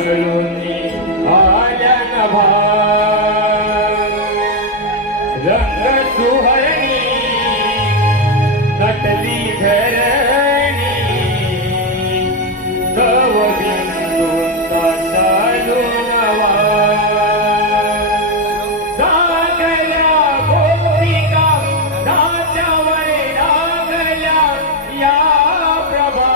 उतळूनी आल्या नभा रंग सुहरणी नटली धरणी तव बिंदूंचा शालू नवा जागल्या गोपिका नाच्यावर लागल्या या प्रभा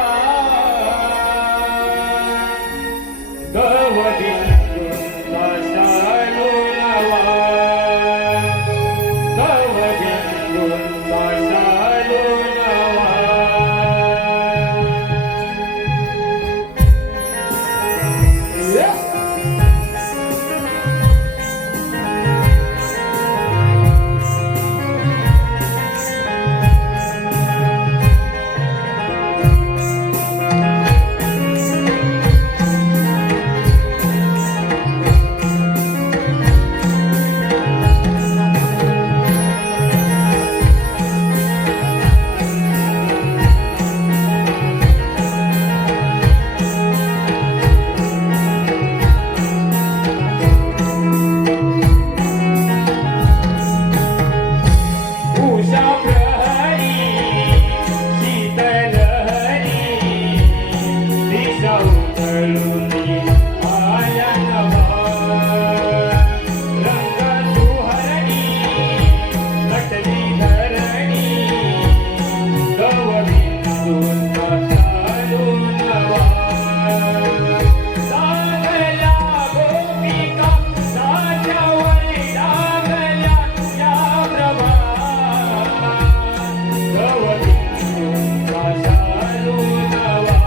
तव बिंदूंचा शालू नवा तव बिंदूंचा शालू नवा उषा प्रहरी शीतलहरी दिशा उतळूनी आल्या नभा रंग सुहरणी नटली धरणी तव बिंदूंचा शालू नवा लागल्या गोपिका नाच्यावर लागल्या या प्रभा तव बिंदूंचा शालू नवा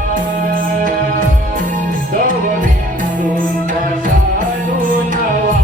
तव बिंदूंचा शालू नवा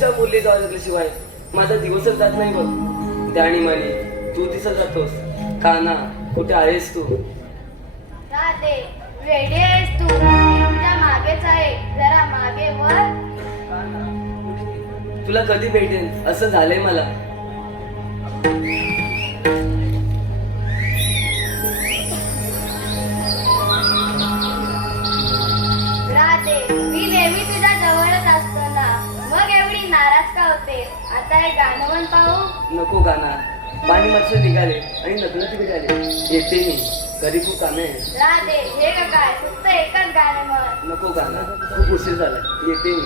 तुझ्या मुली जाऊ लागल्याशिवाय माझा दिवसच जात नाही बघ. त्या आणि तू दिसत जातोस. काना, कुठे आहेस तू? राधे, रेडी आहेस तू? मी तुझ्या मागेच आहे, जरा मागे वर. तुला कधी भेटेन असं झालंय मला. राधे, मी नेहमी तुझ्या जवळच असतो ना, मग एवढी नाराज का होते? आता हे गाणं म्हण पाहू. नको काना, पाणी मच्छर निघाले आणि नकलं तिकडे आले. येते मी, घरी खूप कामे आहे. राधे, हे का काय? फक्त एकच गाणं म्हण. नको काना, खूप उशीर झालाय. येते मी.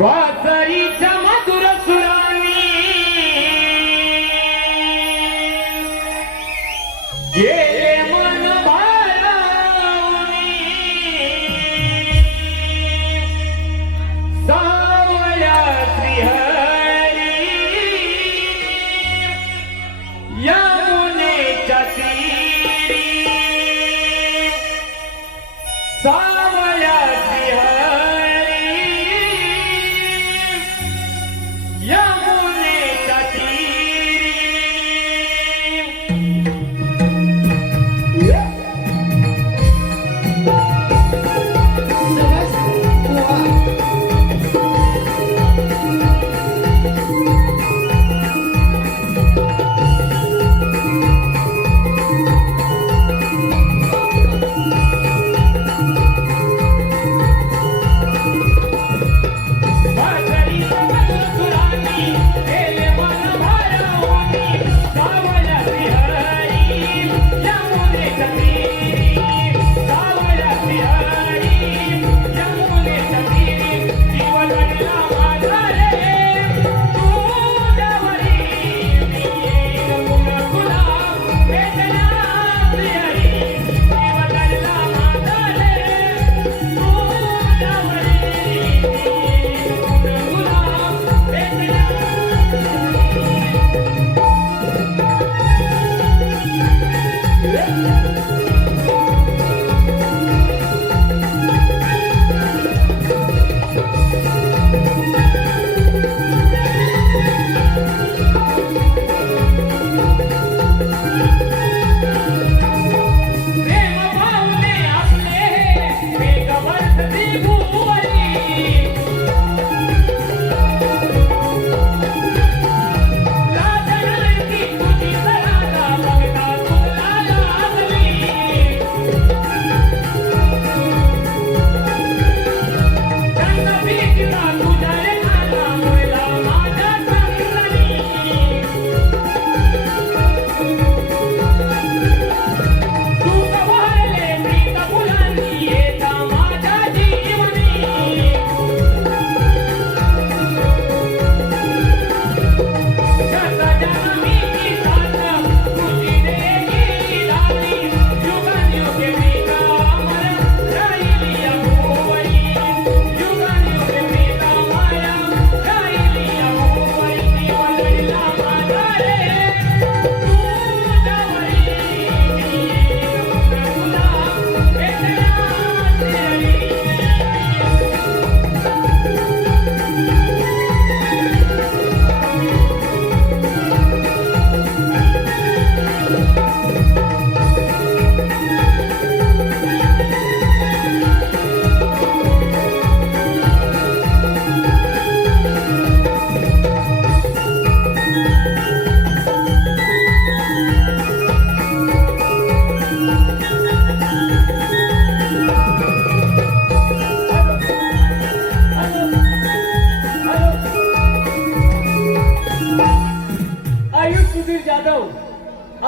वाजळीच्या मधुर सुरांनी गेले मन भारावणी. सावया श्रीहरी यमुनेच्या तीरी. सावया श्रीहरी यमुनेच्या तीरी.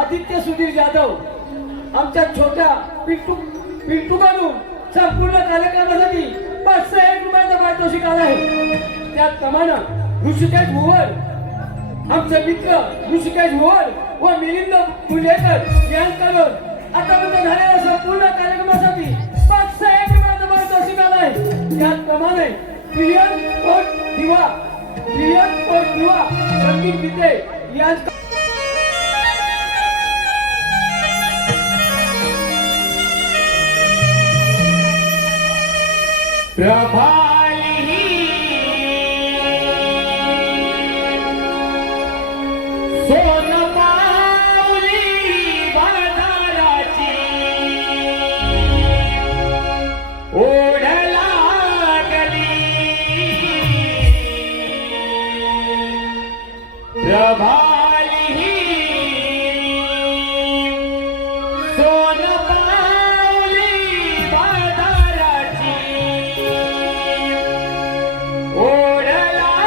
आदित्य सुधीर जाधव आमच्या छोट्या पिंटू बानू संपूर्ण कार्यक्रमासाठी 501 रुपयाचा पारितोषिक आला आहे. त्याचप्रमाणे ऋषिकेश भुवर आमचे मित्र ऋषिकेश भुवर व मिलिंद मुंडेकर यांच्याकडून आतापर्यंत झालेल्या संपूर्ण कार्यक्रमासाठी 501 रुपयाचा पारितोषिक आला आहे. त्याचप्रमाणे प्रियन दिवा संदीप गीते यांच्या प्रभाली सोनपावली बाजाराची ओढ लागली प्रभाली सोनपावली बाजाराची ओढ लागली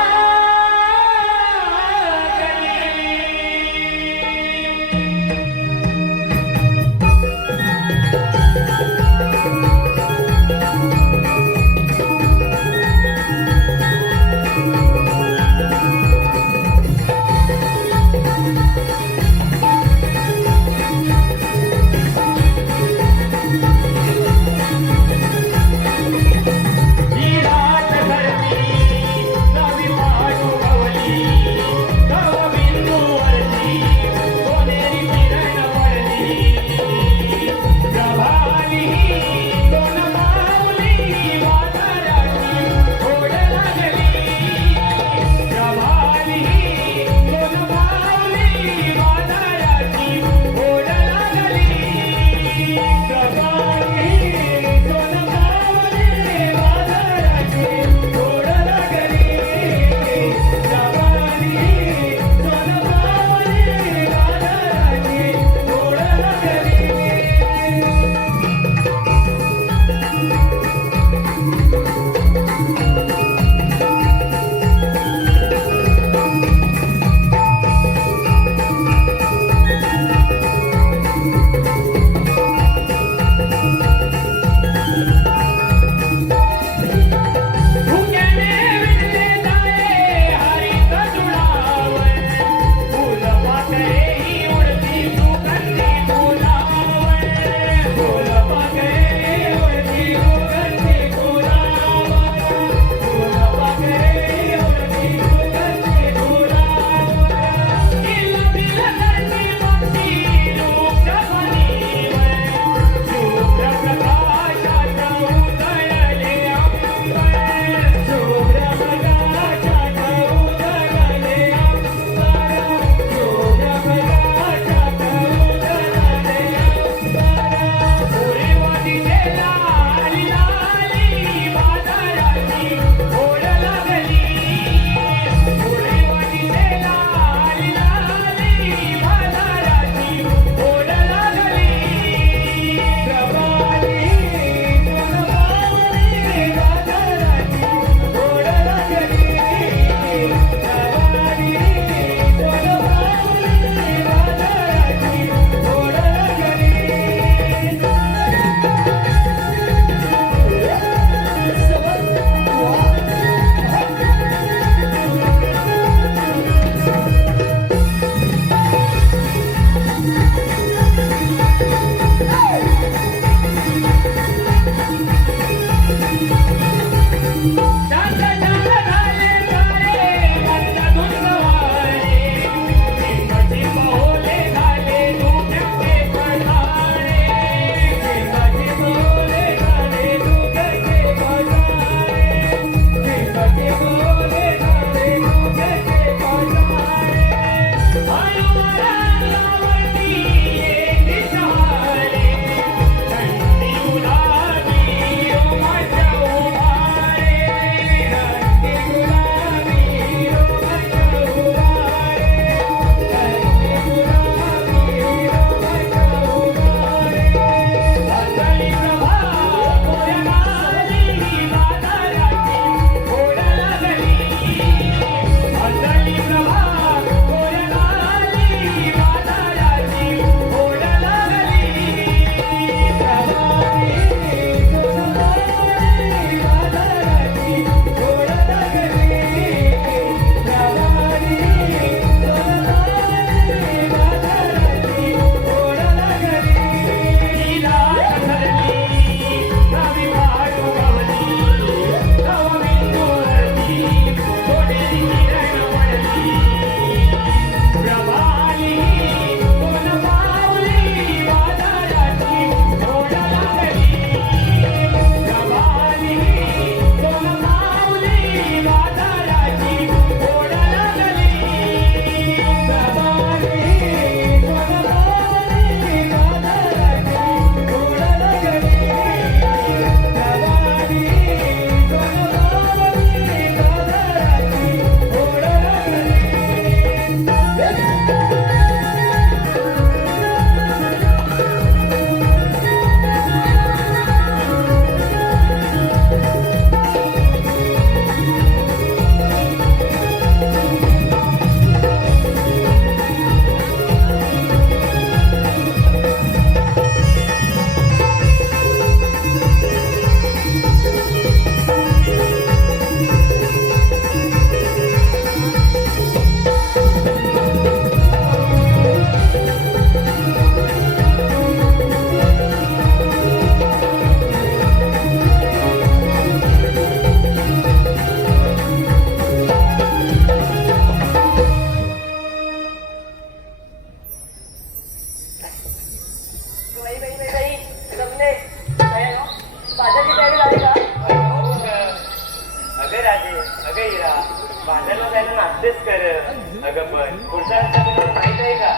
कुठला रस्ता तुला माहित आहे का?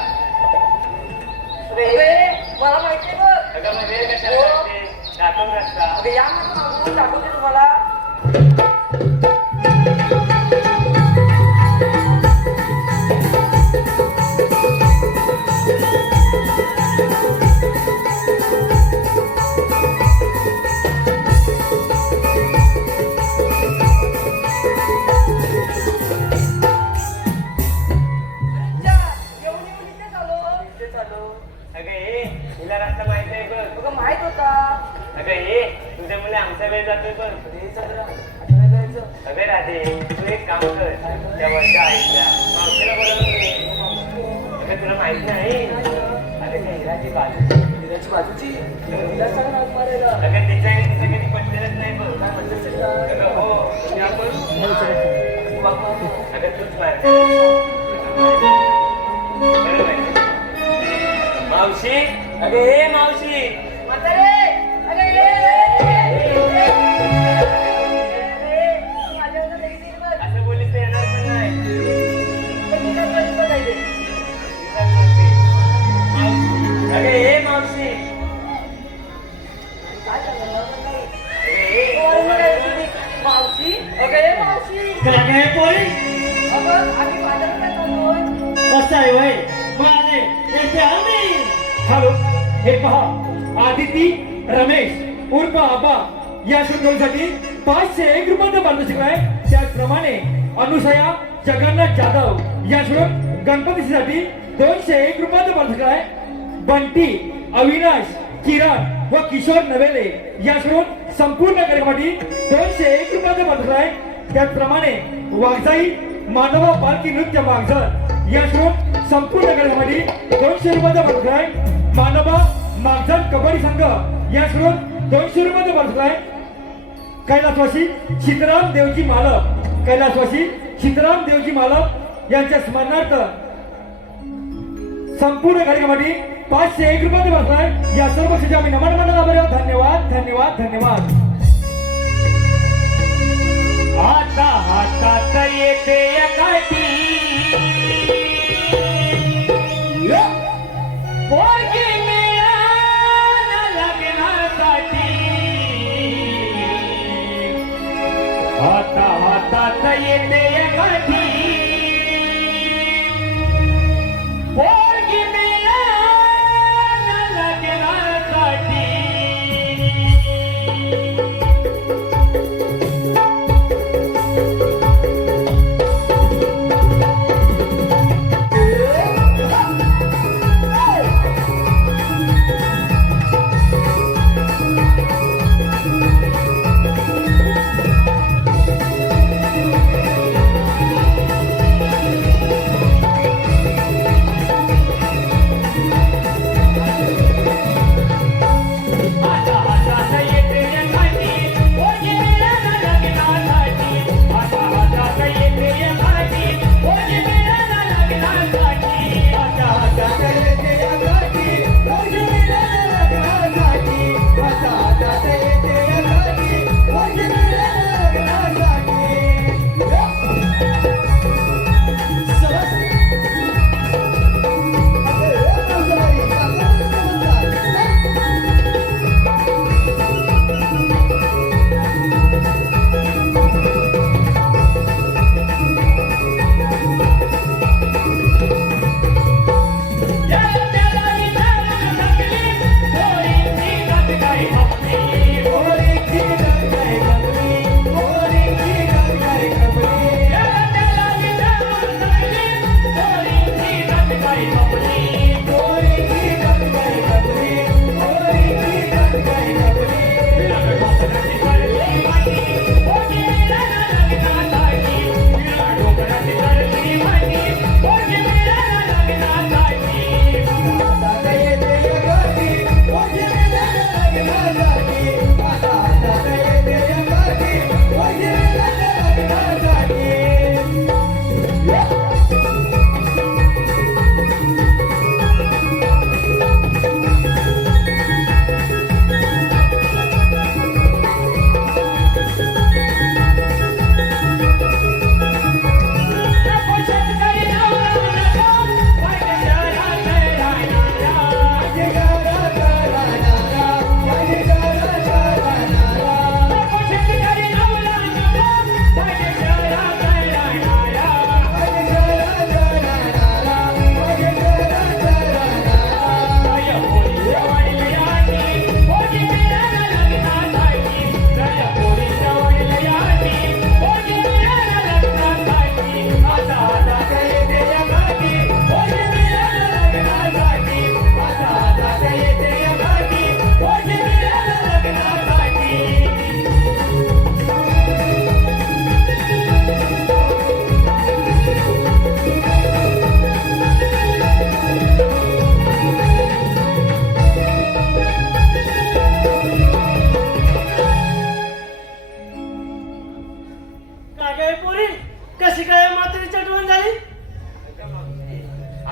मला माहिती आहे बघ. अगं मग वेळ कशाला करते? दाखव रस्ता. अगं या मागून दाखवते तुम्हाला. इथे चालू. अगं ये हिला रस्ता माहित आहे बघ. तुला माहित होता. अगं ये तुझ्या मुले आमचा वेळ जातोय बघ. अरे चंद्रा, आता काय करायचं? अगं राधे तू एक काम कर त्या वरच्या आईला मावशीला बोलवून घे. अगं तुला माहित नाही अगं त्या हिराची बाजू. हिऱ्याची बाजूची हिला सांग ना मारायला. अगं तिचं आणि तिचं कधी पटलेलंच नाही बघ. काय म्हणतेस तिला? अगं हो ते आपण बघ मग. अगं तूच मार. बरोबर आहे. मावशी अगं हे मावशी म्हातारे, अगं ये. माझ्यावर तर लगेच येईल बघ. असं बोलीस तर येणार पण नाही. पण मी काय बोलत बघायले. विचार करते. मावशी अगं हे मावशी काय करणार नाही. अगं हे पोरी म्हणायला तुम्ही, मावशी, अगं ये मावशी. अगं आम्ही बाजारात काय चाललोय? कसं आहे वय आले येथे आम्ही. हॅलो हे पहा आदिती रमेश उर्फ आबा या श्रोत्यांसाठी 501 रुपयाचा पारितोषिक आहे. त्याचप्रमाणे अनुसया जगन्नाथ जाधव या श्रोत गणपतीसाठी 201 रुपयाचा पारितोषिक आहे. बंटी अविनाश किरण व किशोर नवेले या श्रोत संपूर्ण कार्यक्रमासाठी 201 रुपयाचा पारितोषिक आहे. त्याचप्रमाणे वाघजाई मानवा पालखी नृत्य मागझर या श्रोत संपूर्ण कार्यक्रमासाठी 200 रुपयाचा पारितोषिक आहे. मानवा मागझर कबड्डी संघ या श्रोत 200 रुपयाचा पारितोषिक आहे. कैलासवासी सीताराम देवजी मालक कैलासवासी सीताराम देवजी मालक यांच्या स्मरणार्थ संपूर्ण कार्यक्रमासाठी 501 रुपयाचा पारितोषिक आहे. या सर्व पक्षाचे आम्ही नमन आभार. धन्यवाद धन्यवाद धन्यवाद. आता हातात येते काठी पोरगी मिळाला लग्नासाठी. आता हातात येते काठी पोरगी मिळाला लग्नासाठी.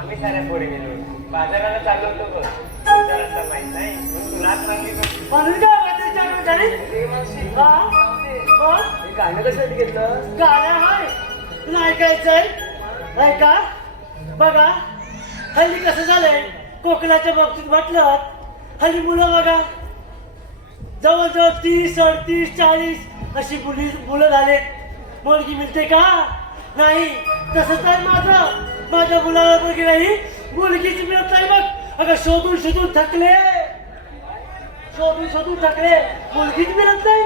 आम्ही साऱ्या पोरी गेलो बाजाराला चाललो होतो बघ तुझा रस्ता माहित नाही म्हणून तुलाच सांगितलं म्हणून काय वाटायचं आम्ही झाली? ए मावशी हा? हा? हे गाणं कशासाठी घेतलं? गाणं आहे तुला ऐकायचंय ऐका बघा हल्ली कसं झालंय कोकणाच्या बाबतीत म्हटलं हल्ली मुलं बघा जवळजवळ 30, 38, 40 अशी मुलं झाले मुलगी मिळते का नाही तसंच नाही माझ्या मुलाला मुलगी नाही मुलगीच मिळत नाही बघ अगं शोधून थकले मुलगीच मिळत नाही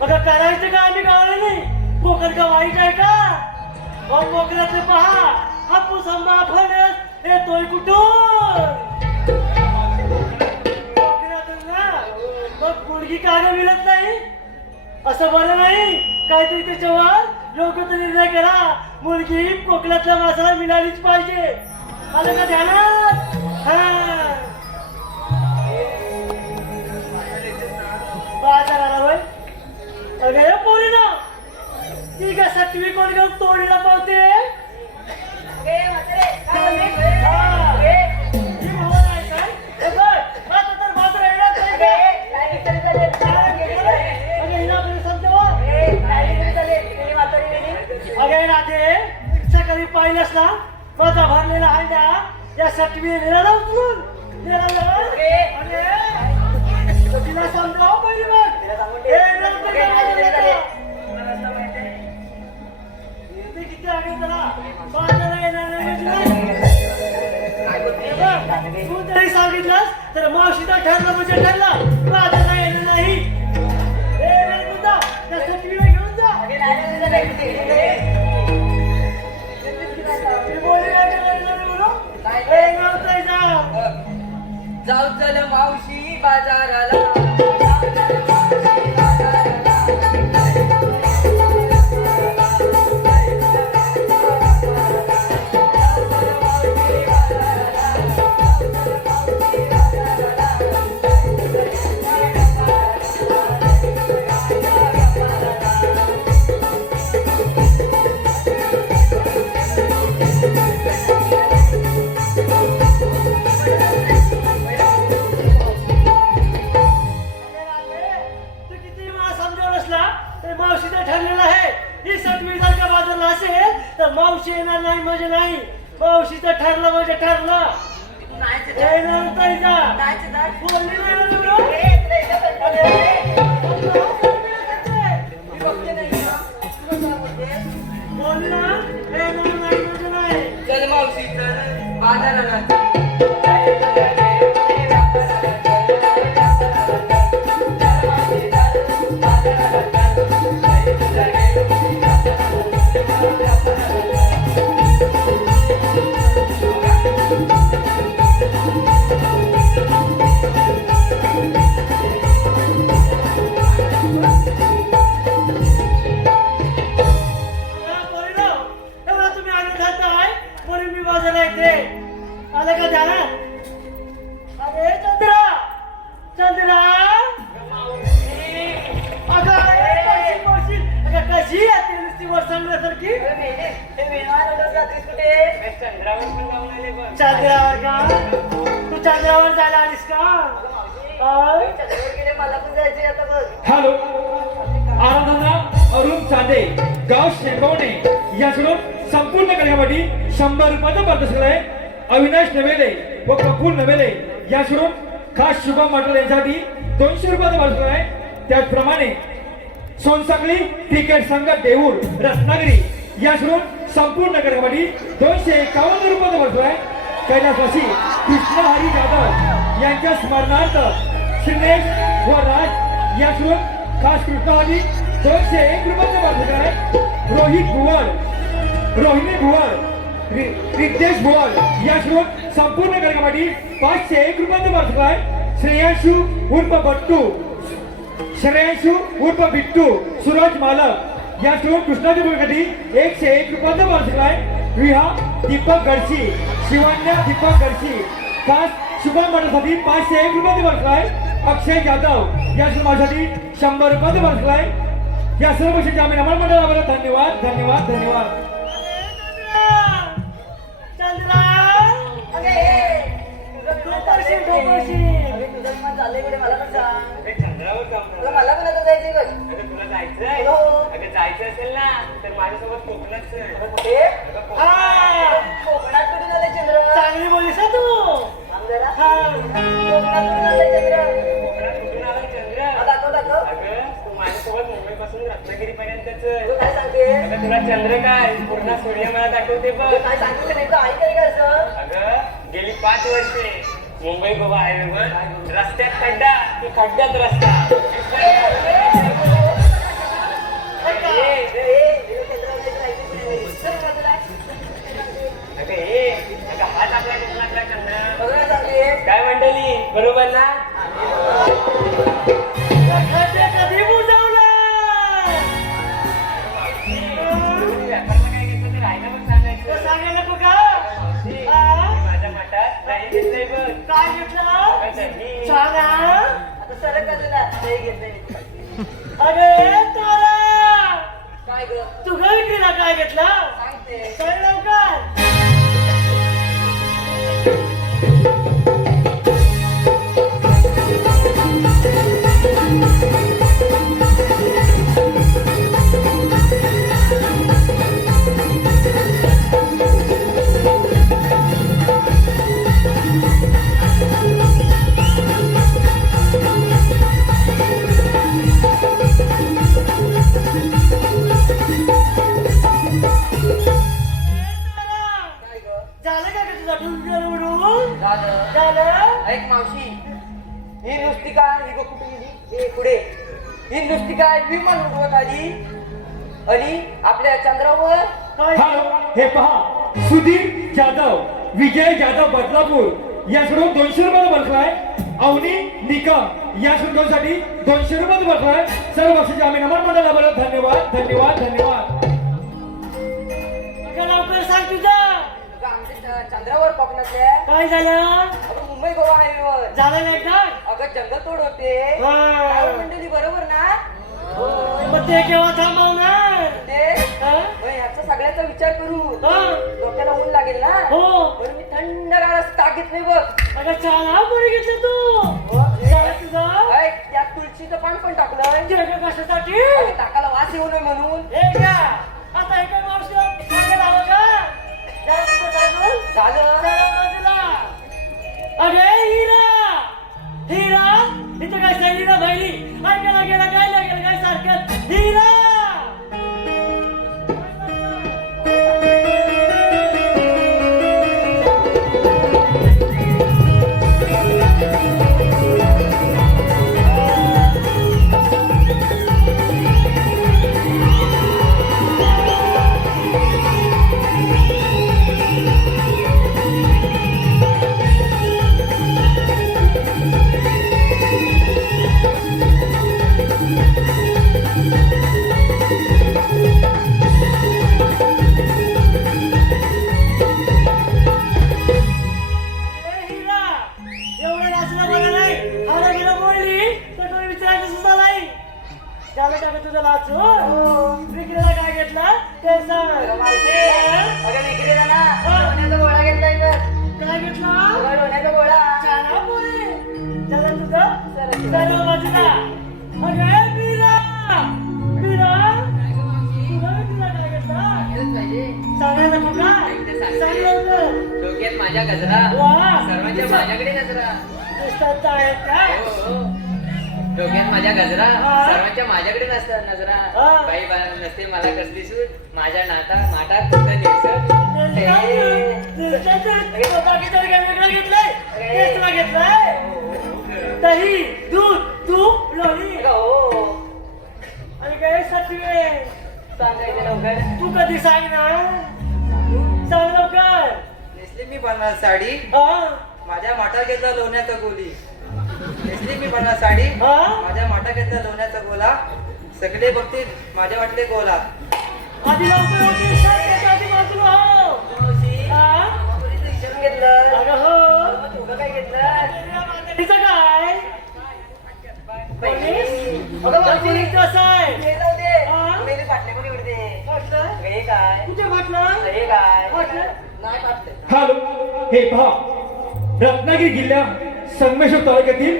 बघा करायचं का आम्ही गावाला नाही कोकण का वाईट आहे का मग कोकणाचे पहा हापूस आंबा फणस येतोय कुठून कोकणातून ना मग मुलगी का ग मिळत नाही असं बरं नाही काहीतरी त्याच्यावर योग्य तो निर्णय करा मुलगी कोकणातल्या माणसाला मिळालीच पाहिजे आलं का ध्यानात बाजाराला होय अगं या पोरीना ती का 7वी कोण घेऊन तोडीला पावते अगे राधे सकाळी पाहिलंस ना माझा भरलेला हांड्या या 7वी नेला उचलून तिला समजाव पहिली मग किती आगे त्याला बाजाराला येणार नाही तू तरी सांगितलंस तर मावशीचा ठरला म्हणजे ठरला बाजाराला येणार नाही त्या 7वीला घेऊन जा जाऊ चल मावशी बाजाराला मावशी येणार नाही म्हणजे नाही मावशीचं ठरलं म्हणजे ठरलं बोलली ना येणार नाही म्हणजे नाही चल मावशी चल बाजाराला चंद्रावर का तू चंद्रावर जायला आलीस का हॅलो आराधना अरुण चांदे गाव शेंगवणे याकडून संपूर्ण कार्यक्रमासाठी 100 रुपयाचं पारितोषिक आहे अविनाश नवेले व प्रफुल्ल नवेले याकडून खास शुभम पाटील यांच्यासाठी 200 रुपयाचं पारितोषिक आहे त्याचप्रमाणे सोनसाखळी क्रिकेट संघ देऊळ रत्नागिरी याकडून संपूर्ण कार्यक्रमासाठी 251 रुपयाचं पारितोषिक आहे कैलासवासी कृष्ण हरी जाधव यांच्या स्मरणार्थ श्रीनेश व राज याकडून खास कृष्णहरी 201 रुपयाचं पारितोषिक आहे रोहिणी भुवर रितेश भुवर याकडून संपूर्ण कार्यक्रमासाठी 501 रुपयाचं पारितोषिक आहे श्रेयांशू उर्फ बिट्टू सूरज मालक याकडून कृष्णाजी भूमीसाठी 101 रुपयाचं पारितोषिक आहे विहा दीपक गडशी शिवण्या दीपक गडशी खास शुभम मंडळासाठी 501 रुपयाचं पारितोषिक आहे अक्षय जाधव या माझ्यासाठी 100 रुपयाचं पारितोषिक आहे या सर्व गोष्टींचे आम्ही नमन मंडळाला धन्यवाद धन्यवाद धन्यवाद चंद्रा जायचंय अगं जायचं असेल ना तर माझ्यासोबत कोकणात चल. अगं, कोकणात. हा कोकणात कुठून आलं चंद्र चांगली बोलीस हा तू आमदारा हा कोकणात कुठून आलं चंद्र कोकणात कुठून आला चंद्र? दाखव दाखव अगं तू माझ्यासोबत मुंबई पासून रत्नागिरी पर्यंत चल. काय सांगते अगं तुला चंद्र काय पूर्ण सूर्य मला दाखवते बघ. काय सांगते नाही तर ऐकाय काय असं अगं गेली 5 वर्षे मुंबई गोवा हायवेवर रस्त्यात खड्डा की खड्ड्यात रस्ता. अगं हे अगं हाच आपला कोकणातला चंद्र. काय मंडळी बरोबर ना? कधी बुजवलं व्यापारला काय घेतलं ते राहायला पण सांगायचं. सांगायला नको का मावशी, हा? मी माझ्या मठात नाही घेतलंय बघ. काय घेतलं अगं दही. सांगा आता सरक का तुला नाही घेत नाही अरे तारा काय ग तू घरी केला काय घेतलं सांगते सांग लवकर काय ग झालं का तुझा टुलर उडून झालं झालं ऐक मावशी ही नुसती काय ही बघ कुठे गेली हे पुढे ही नुसती काय विमान उडवत आली आणि आपल्या चंद्रावर काय हा हे पहा सुधीर जाधव विजय जाधव बदलापूर याकडून 200 रुपये बसलाय. अवनी निकम या शुल्कासाठी 200 रुपये बसलाय. सर्व बक्षीस आम्ही नमन मंडळाला बोलत धन्यवाद धन्यवाद धन्यवाद. अगं लवकर सांग तुझा अगं, आमच्या चंद्रावर कोकणातल्या काय झालं अगं मुंबई गोवा हायवेवर झालं नाही का अगं जंगल तोड होते हा. काय मंडळी बरोबर ना मग ते केव्हा थांबवणार ते हा? मग ह्याचा सगळ्याचा विचार करू हा? डोक्याला ऊन लागेल ना हो म्हणून मी थंडगार ताक घेतली बघ अगं चहा कोणी घेतलं तू हो, झालं तुझं ऐक, त्यात तुळशीचं पान पण टाकलं ते गं कशासाठी आणि टाकाला वास येऊ नये म्हणून हे घ्या आता एका मावशीला सांगायला हवं का झालं तुझं सांगून झालं चला बाजूला. अरे हिरा हिरा इथं काय सैनीला बहिणी ऐकायला गेला काय लागेल काय सारखं हिरा अरे हिरा एवढं नाचलं बरं नाही हारा गेला बोलली तर तुला विचारायचं सुद्धा नाही झालं का गं तुझं नाचून विक्रीला काय घेतला ते सांग मावशी, हा? अगं विक्रीला ना हा. लोण्याचा गोळा घेतलाय तर काय घेतला अगं लोण्याचा गोळा चला पोरी झालं तुझं सर्व बाजूला अरे मीरा मीरा तुला विक्रीला काय घेतला सांगायला नको का सांग लवकर डोक्यात माझ्या गजरा वा सर्वांच्या माझ्याकडे गजरा दिसतात आहेत का डोक्यात माझ्या गजरा हा. सर्वांच्या माझ्याकडे नसतात नजरा हा. बाई नसते मला कसली सूट माझ्या माठात फक्त निसट दही दूध तूप लोणी हो आणि काय सटवे सांगायचं लवकर तू कधी सांग ना सांग लवकर नेसली मी बनणार साडी हा माझ्या माठात घेतला लोण्याचा गोली नेसली मी बनणार साडी हा? माझ्या माठात घेतला लोण्याचा गोला सगळे बघतील माझ्या वाटले गोला आधी लवकर होती सांगायचं आधी बाजूला हो हा? विचारून घेतलं अगं हो तुला काय घेतलं तिचं काय पोलीस? अगं पोलीस कसं आहे हे जाऊ दे हा? मेले फाटल्यामध्ये उडते म्हटलं हे काय कुठे म्हटलं हे काय म्हटलं नाही फाटलं हॅलो हे पहा रत्नागिरी जिल्ह्यात संगमेश्वर तालुक्यातील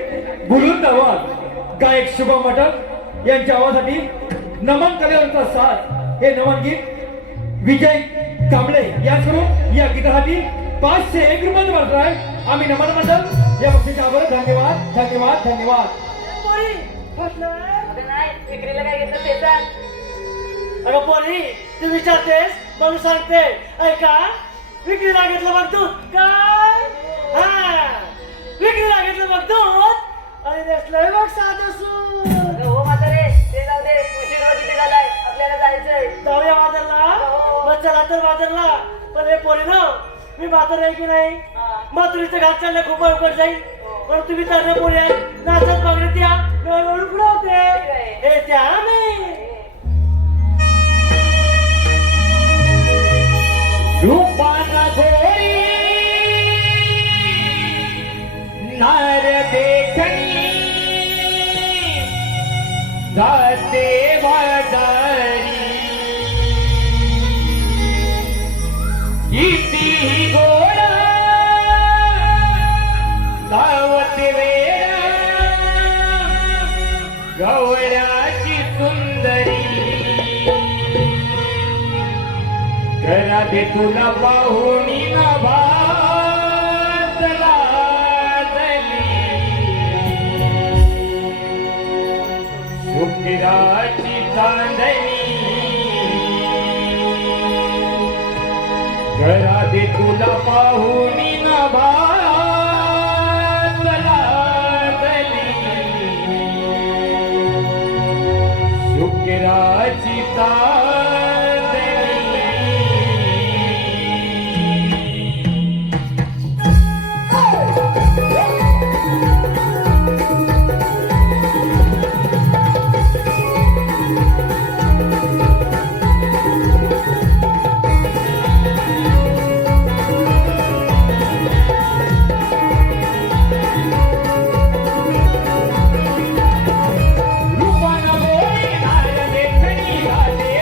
बुलुंद आवाज गायक शुभम मटक यांच्या आवाजासाठी नमन कलेवरचा साथ हे नमन गीत विजय कांबळे यांकडून या गीतासाठी 501 रुपये भरताय. आम्ही नमन मंडळ या बक्षिसाच्या आभार. धन्यवाद धन्यवाद धन्यवाद. पोरी म्हटलं अगं नाही विक्रीला काय घेतलं ते सांग. अगं पोरी तू विचारतेस म्हणून सांगते. ऐका विक्रीला घेतलं बघ दूध. काय हा विक्रीला घेतलं बघ दूध आणि नेसलंय बघ साधं सूट. अगं हो म्हातारे ते जाऊ दे. उशीर किती झालाय आपल्याला जायचंय. जाऊया बाजारला. मग चला तर बाजारला. पण हे पोरी ना मी बाजार आहे की नाही मातुरीचं घाट चाललं खूप अवघड जाईल. पण तुम्ही तर पोरी आहे नाचत बघण्यात या वेळोवेळी पुढवते हे त्या आम्ही रूपाना गोरी नार देखणी जाते बाजारी किती गोड गावत वेळा गवळ्याची सुंदरी घरात तुला पाहून नभा शुक्राची चांदणी घरात तुला पाहून नभा शुक्राची चांदणी. रूपाना गोरी नार देखणी गाते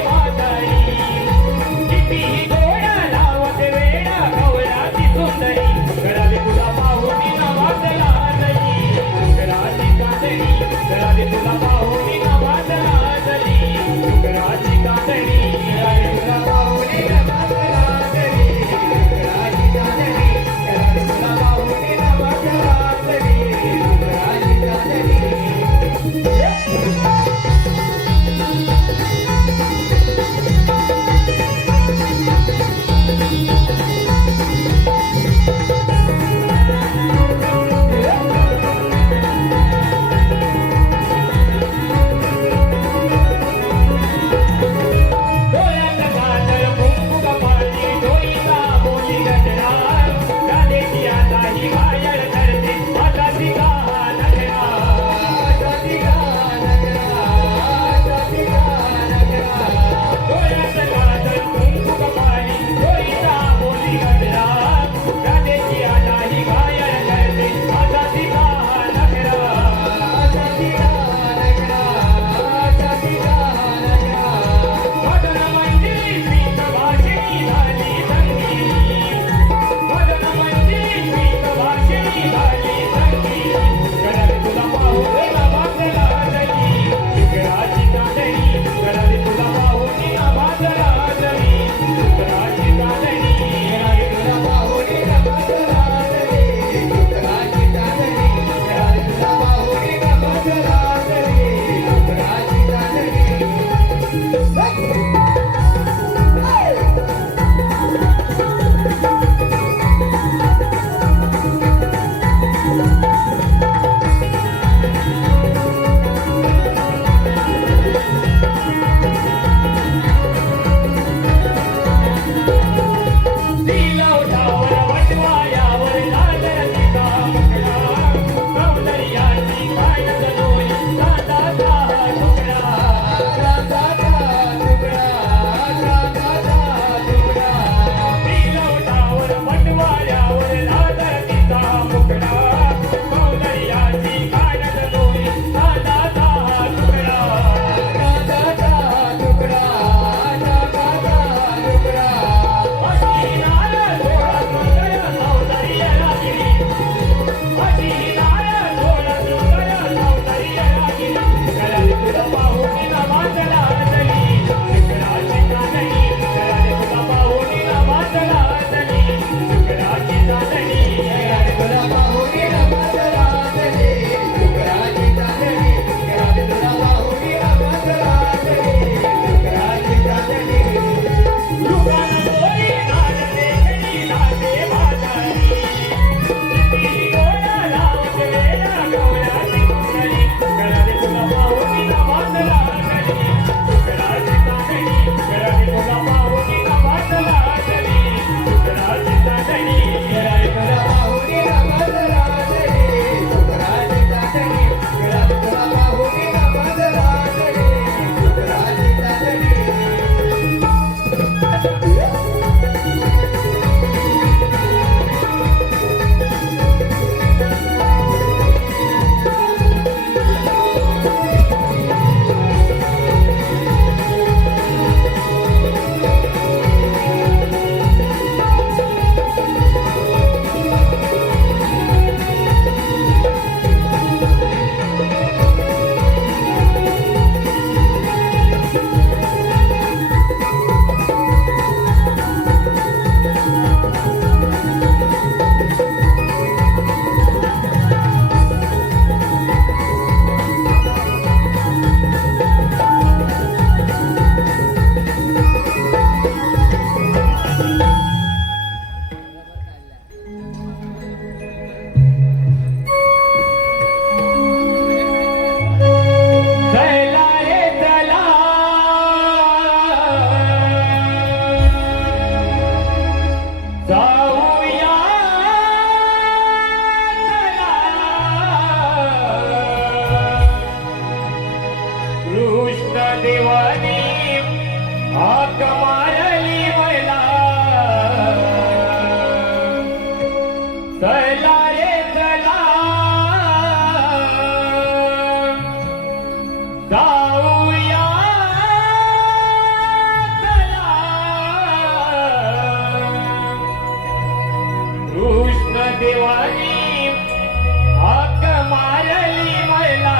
तुला पाहुणी रमत राहते डुकराची चांदणी राधे तुला पाहुणी रमत राहते डुकराची चांदणी रुगाला गोरी घालते कधी लागे भाजारी गोळा लावते ना गवळ्याची कुंडली राधे तुला पाहुणी रमत राहते डुकराची चांदणी राधे तुला पाहुणी रमत राहते डुकराची चांदणी राधे तुला पाहुणी रमत राहते डुकराची चांदणी राधे तुला पाहुणी रमत राहते डुकराची चांदणी चला रे चला जाऊया कृष्ण देवानी हाक मारली मला चला रे चला जाऊया चला कृष्ण देवानी हाक मारली मला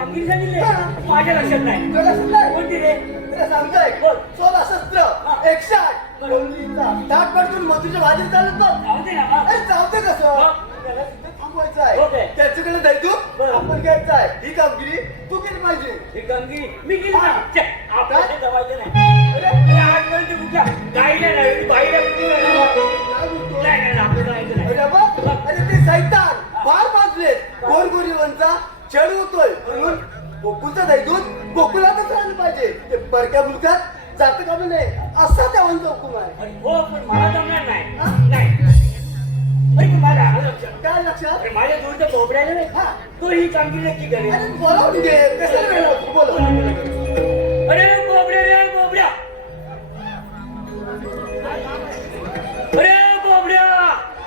कामगिरी सांगितले हा. माझ्या लक्षात नाही तुला समजाय? कोणती रे तुला सांगतोय बोल. 16 शस्त्र 160 कोंबडीचा ताट पडून मधुच्या भाजी चालत बघ. जाऊ दे ना हा. अरे चालते कसं हा. त्याला तिथे थांबवायचं ओके. आहे त्याच्याकडे जायचो बरं. आपण घ्यायचं आहे ही कामगिरी तू केली पाहिजे ही कामगिरी मी केली ना हा. छे, आपल्याला जमायचं नाही अरे आजपर्यंत तुमच्या गाईला नाही बाईला किती वेळा काय बोलतो? नाही नाही आपल्याला जायचं नाही अरे बघ, अरे ते सैतान फार बाजले गोरगोरीवांचा चढ होतोय म्हणून गोकुलचा दैदूत गोकुलातच राहिलं पाहिजे ते परक्या मुलकात जातं का नये असा देवांचा हुकूम आहे अरे हो पण मला जमणार नाही हा? नाही अरे पण माझ्या आलं लक्षात. काय लक्षात अरे माझ्या दूरचं बोबड्याला नाही हा. तो ही कामगिरी नक्की करेल अरे बोलावून घे कशाला वेळ लागतो? बोलव अरे बोबड्या रे बोबड्या अरे बोबड्या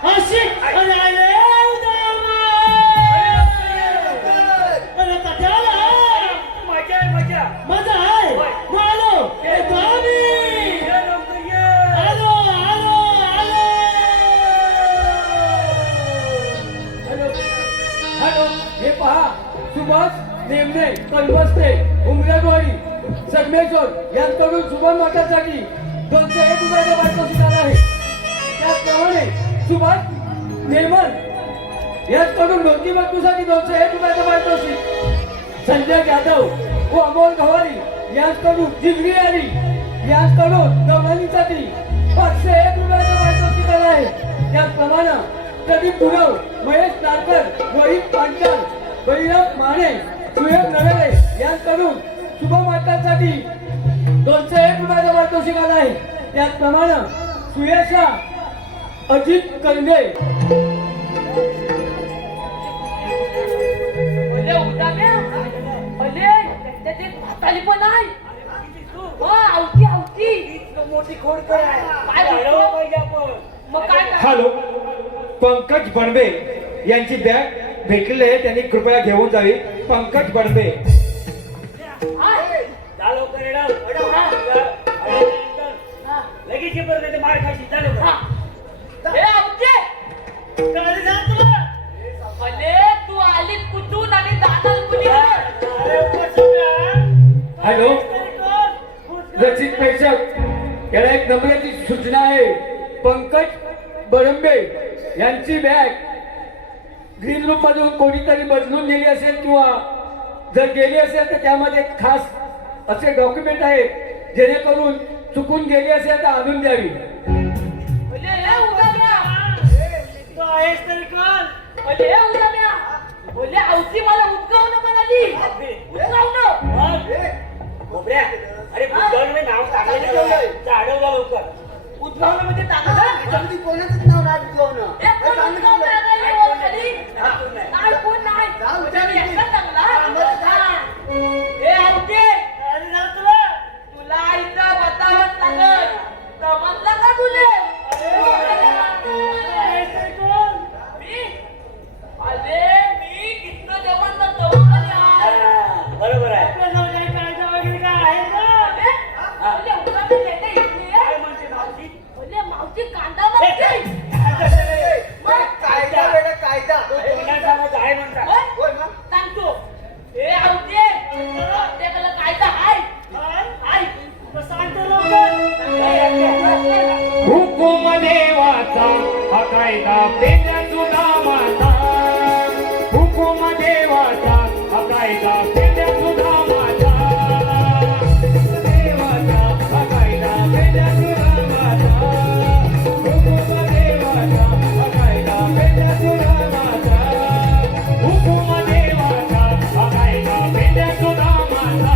अशी अरे आले अरे कथाला मजा आहे मजा मजा आहे आलो येतो आम्ही ये लवकर ये. आलो आलो आलो हॅलो हॅलो हे पहा सुभाष नेमणे कलबस्ते उमरेगवाडी संगमेश्वर यांच्याकडून सुभाष वाटासाठी 201 रुपयाचा पारितोषिक आला आहे त्याचप्रमाणे सुभाष नेमन याचकडून नोंदणी वस्तूसाठी 201 रुपयाचा पारितोषिक संजय जाधव व अमोल गवारी यांच्याकडून जिगरी आली यांच्याकडून गवळणीसाठी 501 रुपयाचा पारितोषिक आला आहे त्याचप्रमाणे प्रदीप गुरव महेश नारकर रोहित पांचाल बळीराम माने सुयोग नवेरे यांच्याकडून शुभम वाटासाठी 201 रुपयाचा पारितोषिक आला आहे त्याचप्रमाणे सुयशा अजित कंदे अरे उदाम्या अरे त्याचे भाताली पण आहे हा आवती आवती इतकं मोठी खोड काय काय वाढवलं बोलतो? पाहिजे आपण मग काय काय? हॅलो पंकज बणबे यांची बॅग भेटलेली आहे त्यांनी कृपया घेऊन जावी पंकज बणबे हाय. जा लवकर येडा. हा. हा. लगेच ये परत मार खाशी जा लवकर. हा. ए आवते काय झालं तुला? अरे तू आली कुठून आणि दादल कुठे अरे उपस्थित हॅलो कोण? रचित प्रेक्षक याला एक नम्राची सूचना आहे पंकज बळंबे यांची बॅग ग्रीन रूम मधून कोणीतरी बदलून नेली असेल किंवा जर गेली असेल तर त्यामध्ये खास असे डॉक्युमेंट आहेत जेणेकरून चुकून गेली असेल तर आणून द्यावी अरे ए उदाम्या तू आहेस तरी कोण? अरे ए उदाम्या बोले आवती मला उद्गावणं म्हणाली उद्गावणं मग? बोबड्या, अरे बुद्धवान मी नाव सांगायला ठेवलंय. जा अडवला लवकर. उद्गावणं म्हणजे चांगलं त्याच्यामध्ये कोणाचंच नाव नाही विकलवणं. ए कोण उद्गावणं आहे वर खाली? नाही कोण नाही जाऊ दे. उद्या एकटा चांगला हा. ए आवते अरे जा तुला. तुला इथं बतावत लागत समजलं का तुले आहेस तरी कोण? मी किती जेवण जातो बरोबर आहे. आपल्या नवऱ्याला काळजा वगैरे काय आहे का? काय म्हणते मावशी? मावशी कांदा मागते कायदा वेळा कायदा कोणाला सांगायचं आहे म्हणता? होय ना सांगतो ए आवते प्रत्येकाला कायदा हाय हाय मग सांगतो लवकर. हुकुम देवाचा हा कायदा पेल्या सुदामाचा हुकुम देवाचा हा कायदा पेल्या सुदामाचा देवाचा हा कायदा पेल्या सुदामाचा हुकुम देवाचा हा कायदा पेल्या सुदामाचा हुकुम देवाचा हा कायदा पेल्या सुदामाचा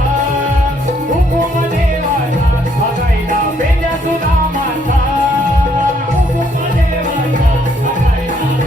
हुकुम देवाचा हा कायदा पेल्या सुदामाचा हुकुम देवाचा हा कायदा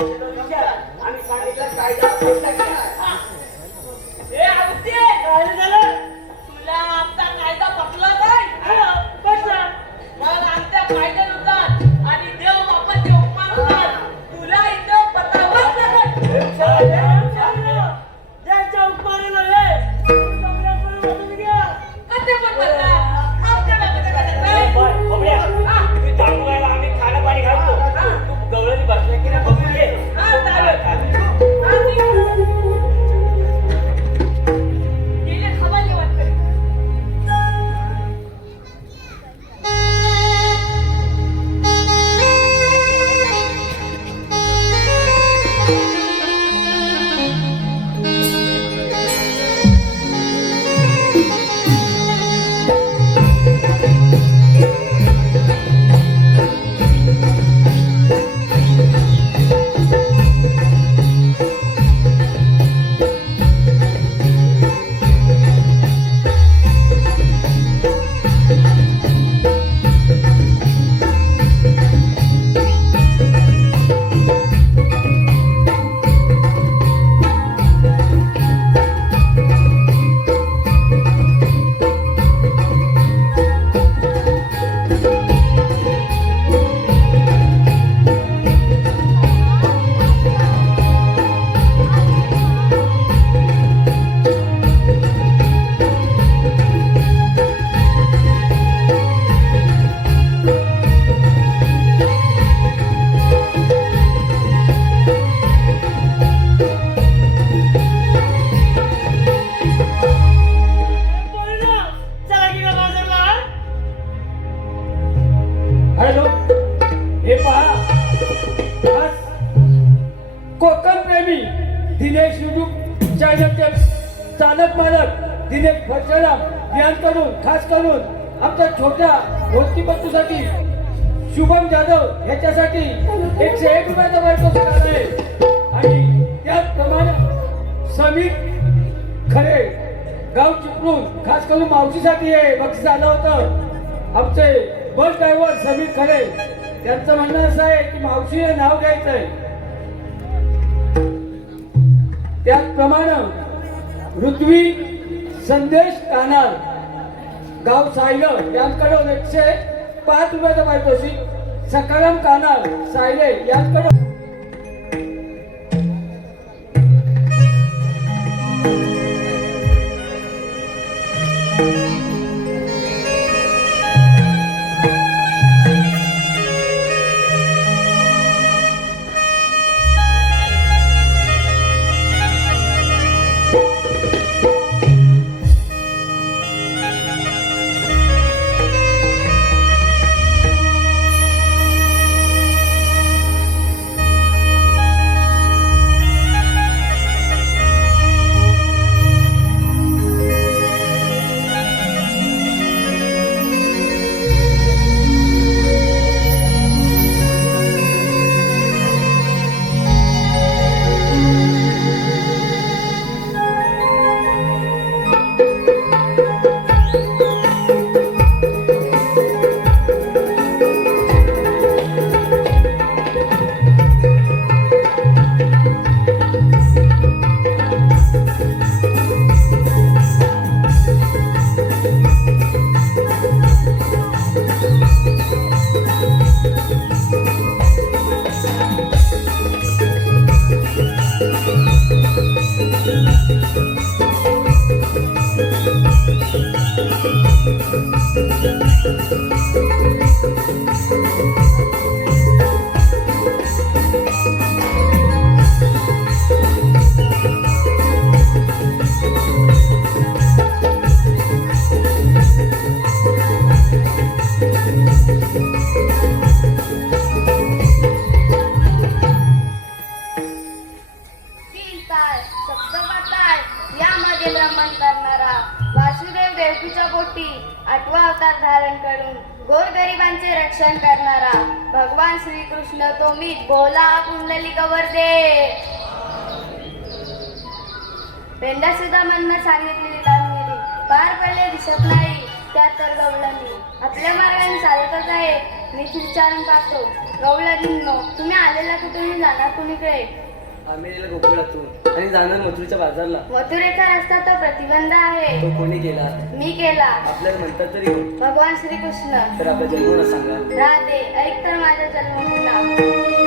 आम्ही सांगितलं कायदा पडला की नाही? काय झालं तुला आमचा कायदा पटला नाही कसला मग आमच्या कायद्यानुसार आणि देव बापाच्या हुकमानुसार तुला इथं पतावंच लागेल. त्यांच्या उपमानाला हे चांगल्यापणे वाटून घ्या. कसे पण म्हणता आमच्या बापाचं काय नाही. आम्ही खाणं पाणी घालतो तू गवळणी बसला की ना बघून घे. हा, चालेल. गेले खवाली वाटतं. चला की बाजारला हॅलो हे पहा आज कोकण प्रेमी दिनेश युट्यूब चॅनलचे चालक मालक दिनेश फडशराम यांकडून खास करून आमच्या छोट्या गोष्टीपत्तूसाठी शुभम जाधव ह्याच्यासाठी 101 रुपयाचा वाटप करणार आहे. आणि त्याचप्रमाणे समीर खरे गाव चिपळूण खास करून मावशीसाठी हे बक्षीस आलं होतं. आमचे बस ड्रायव्हर समीर खरे त्यांचं म्हणणं असं आहे की मावशी हे नाव घ्यायचंय. त्याचप्रमाणे ऋत्वी संदेश कानार गाव सायलं यांकडून 105 रुपयाचा पारितोषिक. सकाराम कानार सायले यांकडून गोरगरिबांचे रक्षण करणारा भगवान श्रीकृष्ण तो मीच बोला कुंडलिक वरदे. पेंडा सुद्धा म्हणणं सांगितलेली कामगिरी पार पडले दिसत नाही त्यात तर गवळणी आपल्या मार्गाने चालतच आहे. मीच विचारून पाहतो. गवळणींनो, तुम्ही आलेला कुठून जाणार कुणीकडे? आम्ही गेलो गोकुळातून आणि जाणार मथुरेच्या बाजारला. मथुरेचा रस्ता तर प्रतिबंध आहे. तो कोणी केला? मी केला. आपल्याला म्हणतात तरी हो. भगवान श्रीकृष्ण. तर आपल्या जन्माला सांगा. राधे, ऐक तर माझा जन्मभूमीला.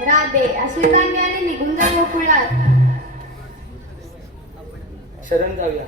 राधे अशी सांगे आणि निघून जा गोकुळात. शरण जाऊया.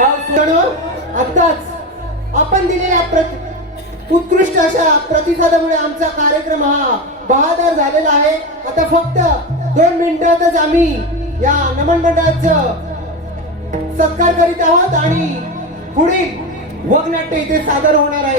आताच आपण दिलेल्या उत्कृष्ट अशा प्रतिसादामुळे आमचा कार्यक्रम हा बहादर झालेला आहे. आता फक्त 2 मिनिटातच आम्ही या नमन मंडळाचं सत्कार करीत आहोत आणि पुढील वगनाट्य इथे सादर होणार आहे.